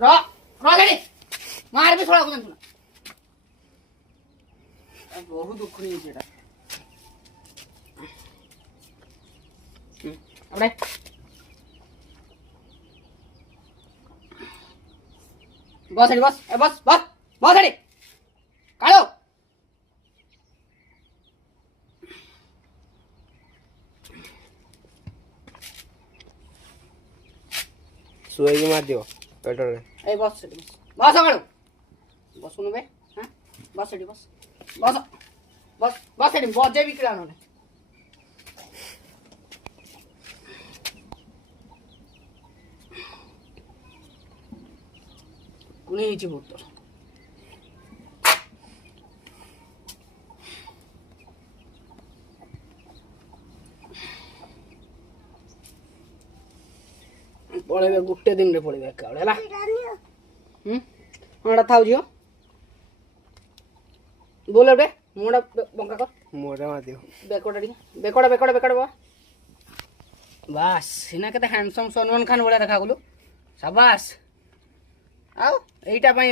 ର ର ଗାଡ଼ି ମାରବି ଶଳାକୁ ଜାଣିଛୁ ନା ବହୁତ ଦୁଃଖ ହେଇଛି ଏଟା അവിടെ बस बस बस बस बस अड़ी कालो सुई मार दियो पेट्रोल ए बस बस कालो बस सुनु बे हां बस अड़ी बस बस बस बस अड़ी बजे भी किला न कुणी ହେଇଛି ବହୁତ ପଳେଇବେ ଗୋଟେ ଦିନରେ ପଳେଇବେ ଏକା ବେଳେ ହେଲା ହଁ ଥାଉ ଝିଅ ବୋଲ ଗୋଟେ ମୁଣ୍ଡ ବଙ୍କା କର मोरा मार दियो ବେକଟା ଟିକେ ବେକଟା ବାସ୍ ସିନା କେତେ ହ୍ୟାଣ୍ଡସମ୍ ସଲମାନ ଖାନ ଭଳିଆ ଦେଖାଗଲୁ ସାବାସ୍ ଆଉ ଏଇଟା ପାଇଁ